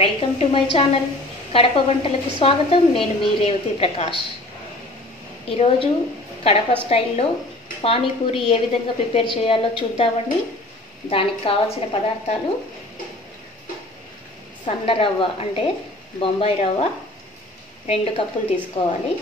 Welcome to my channel Kadapa వంటలకు స్వాగతం. నేను మీ రేవతి ప్రకాష్. ఈరోజు కడప స్టైల్లో పానీపూరి ఏ విధంగా ప్రిపేర్ చేయాలో చూద్దామండి. దానికి కావాల్సిన పదార్థాలు: సన్న రవ్వ అంటే బొంబాయి రవ్వ 2 కప్పులు తీసుకోవాలి.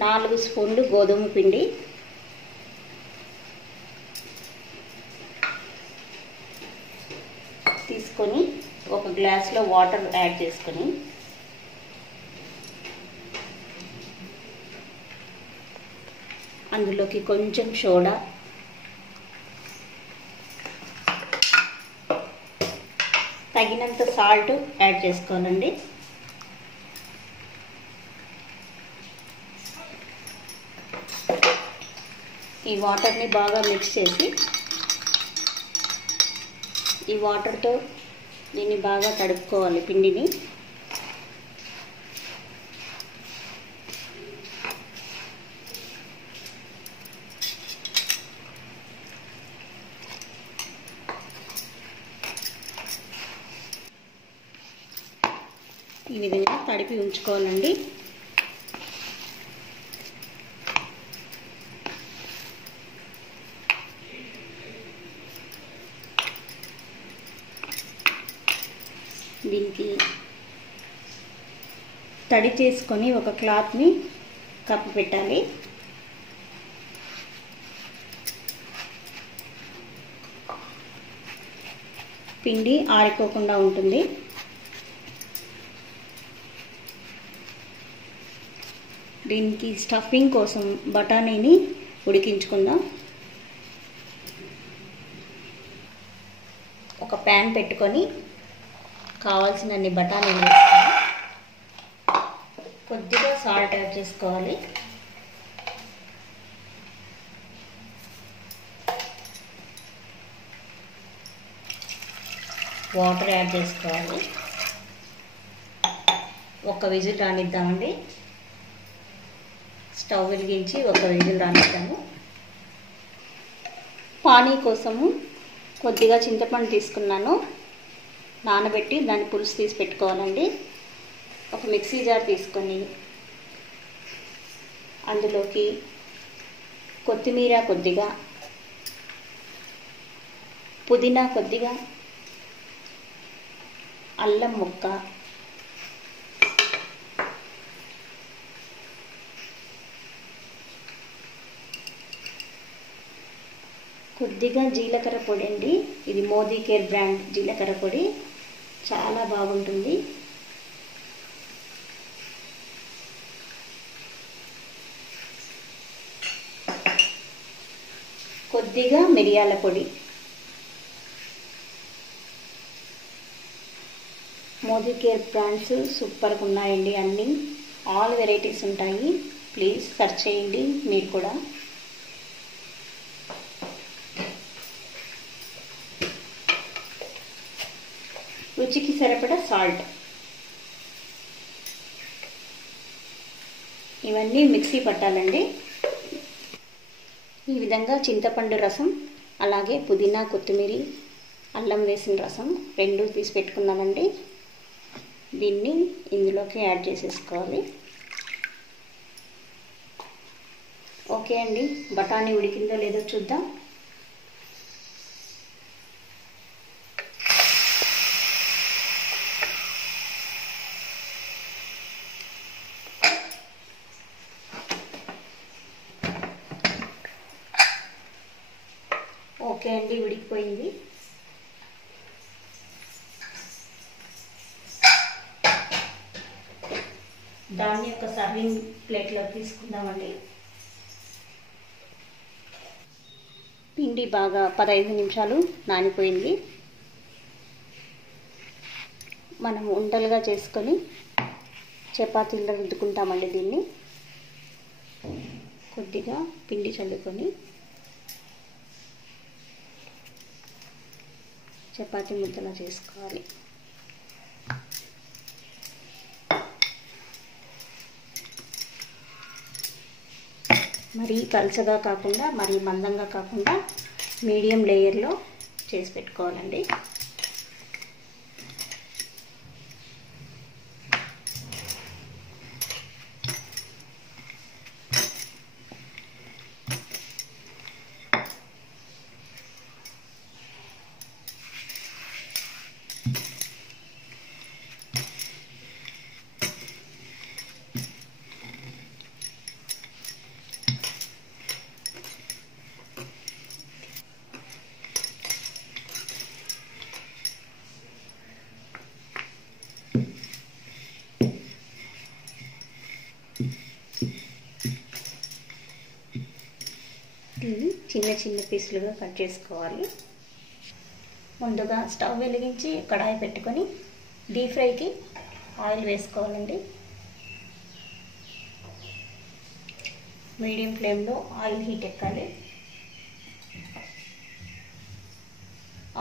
నాలుగు స్పూన్లు గోధుమ పిండి, తీసుకొని ఒక గ్లాస్లో వాటర్ యాడ్ చేసుకొని అందులోకి కొంచెం సోడా, తగినంత సాల్ట్ యాడ్ చేసుకోవాలండి. ఈ వాటర్ని బాగా మిక్స్ చేసి ఈ వాటర్తో దీన్ని బాగా తడుపుకోవాలి పిండిని. ఈ విధంగా తడిపి ఉంచుకోవాలండి. దీనికి తడి చేసుకొని ఒక క్లాత్ని కప్పు పెట్టాలి. పిండి ఆరిపోకుండా ఉంటుంది. దీనికి స్టఫింగ్ కోసం బఠానీని ఉడికించుకుందాం. ఒక ప్యాన్ పెట్టుకొని కావాల్సినన్ని బఠానీలు వేసుకొని కొద్దిగా సాల్ట్ యాడ్ చేసుకోవాలి. వాటర్ యాడ్ చేసుకోవాలి. ఒక విజిల్ రానిద్దామండి. స్టవ్ వెలిగించి ఒక విజిల్ రానిద్దాము. పానీ కోసము కొద్దిగా చింతపండు తీసుకున్నాను, నానబెట్టి దాన్ని పులుసు తీసి పెట్టుకోవాలండి. ఒక మిక్సీ జార్ తీసుకొని అందులోకి కొత్తిమీర కొద్దిగా, పుదీనా కొద్దిగా, అల్లం ముక్క, కొద్దిగా జీలకర్ర పొడి అండి. ఇది మోదీ కేర్ బ్రాండ్ జీలకర్ర పొడి, చాలా బాగుంటుంది. కొద్దిగా మిరియాల పొడి. మోదీ కేర్ బ్రాండ్స్ సూపర్గా ఉన్నాయండి. అన్నీ ఆల్ వెరైటీస్ ఉంటాయి. ప్లీజ్ సెర్చ్ చేయండి మీరు కూడా. రుచికి సరిపడా సాల్ట్. ఇవన్నీ మిక్సీ పట్టాలండి. ఈ విధంగా చింతపండు రసం, అలాగే పుదీనా, కొత్తిమీర, అల్లం వేసిన రసం 2 తీసి పెట్టుకున్నానండి. దీన్ని ఇందులోకి యాడ్ చేసేసుకోవాలి. ఓకే అండి, బఠానీ ఉడికిందో లేదో చూద్దాం. ఓకే అండి, ఉడికిపోయింది. దాన్ని ఒక సర్వింగ్ ప్లేట్లో తీసుకుందామండి. పిండి బాగా 15 నిమిషాలు నానిపోయింది. మనం ఉండలుగా చేసుకొని చపాతీల్లో రుద్దుకుంటామండి. దీన్ని కొద్దిగా పిండి చల్లుకొని చపాతీ ముద్దలా చేసుకోవాలి. మరీ పలచగా కాకుండా మరీ మందంగా కాకుండా మీడియం లేయర్లో చేసి పెట్టుకోవాలండి. దీన్ని చిన్న చిన్న పీసులుగా కట్ చేసుకోవాలి. ముందుగా స్టవ్ వెలిగించి కడాయి పెట్టుకొని డీప్ ఫ్రైకి ఆయిల్ వేసుకోవాలండి. మీడియం ఫ్లేమ్లో ఆయిల్ హీట్ ఎక్కాలి.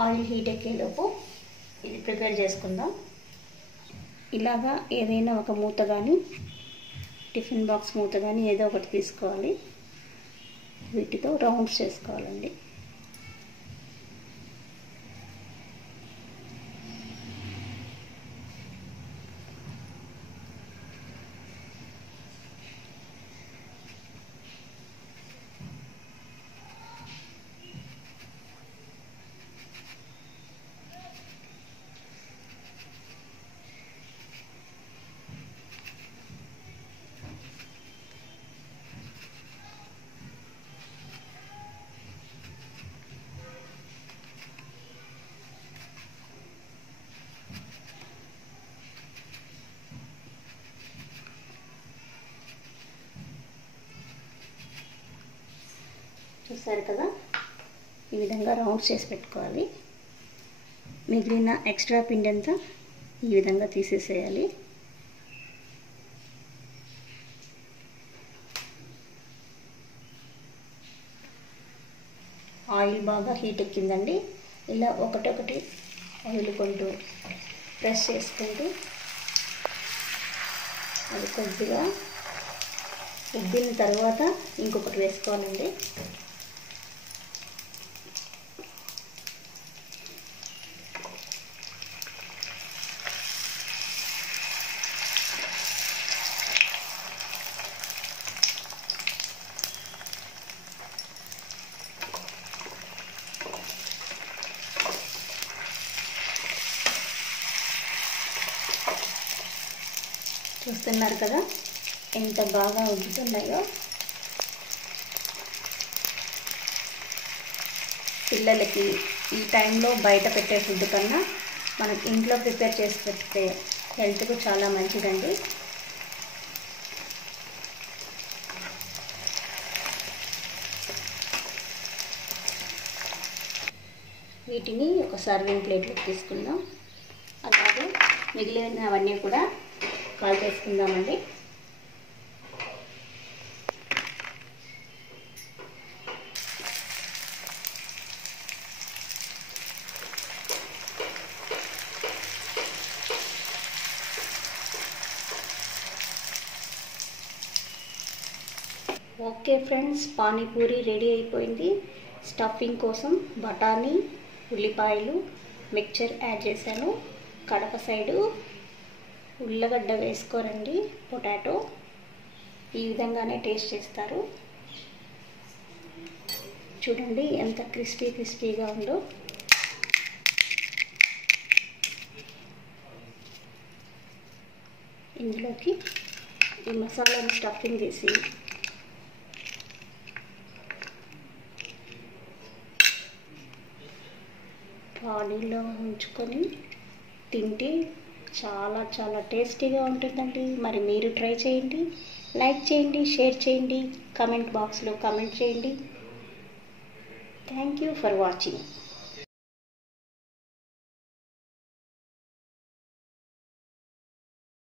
ఆయిల్ హీట్ ఎక్కేలోపు ఇది ప్రిపేర్ చేసుకుందాం. ఇలాగా ఏదైనా ఒక మూత కానీ టిఫిన్ బాక్స్ మూత కానీ ఏదో ఒకటి తీసుకోవాలి. వీటితో రౌండ్స్ చేసుకోవాలండి. చూసారు కదా, ఈ విధంగా రౌండ్స్ చేసి పెట్టుకోవాలి. మిగిలిన ఎక్స్ట్రా పిండి అంతా ఈ విధంగా తీసేసేయాలి. ఆయిల్ బాగా హీట్ ఎక్కిందండి. ఇలా ఒకటొకటి వదులుకుంటూ ప్రెస్ చేసుకుంటూ అది కొద్దిగా ఉబ్బిన తర్వాత ఇంకొకటి వేసుకోవాలండి. చూస్తున్నారు కదా ఎంత బాగా ఉబ్బుతున్నాయో. పిల్లలకి ఈ టైంలో బయట పెట్టే ఫుడ్ కన్నా మనం ఇంట్లో ప్రిపేర్ చేసి పెడితే హెల్త్కు చాలా మంచిదండి. వీటిని ఒక సర్వింగ్ ప్లేట్లోకి తీసుకుందాం. అలాగే మిగిలినవన్నీ కూడా కాల్ చేసుకుందామండి. ఓకే ఫ్రెండ్స్, పానీపూరి రెడీ అయిపోయింది. స్టఫింగ్ కోసం బఠానీ, ఉల్లిపాయలు, మిక్చర్ యాడ్ చేశాను. కడప సైడు ఉల్లగడ్డ వేసుకోరండి, పొటాటో. ఈ విధంగానే టేస్ట్ చేస్తారు. చూడండి ఎంత క్రిస్పీగా ఉందో. ఇందులోకి ఈ మసాలాను స్టఫింగ్ చేసి బాడీలో ఉంచుకొని తింటే చాలా టేస్టీగా ఉంటుందండి. మరి మీరు ట్రై చేయండి, లైక్ చేయండి, షేర్ చేయండి, కామెంట్ బాక్స్లో కామెంట్ చేయండి. Thank you for watching.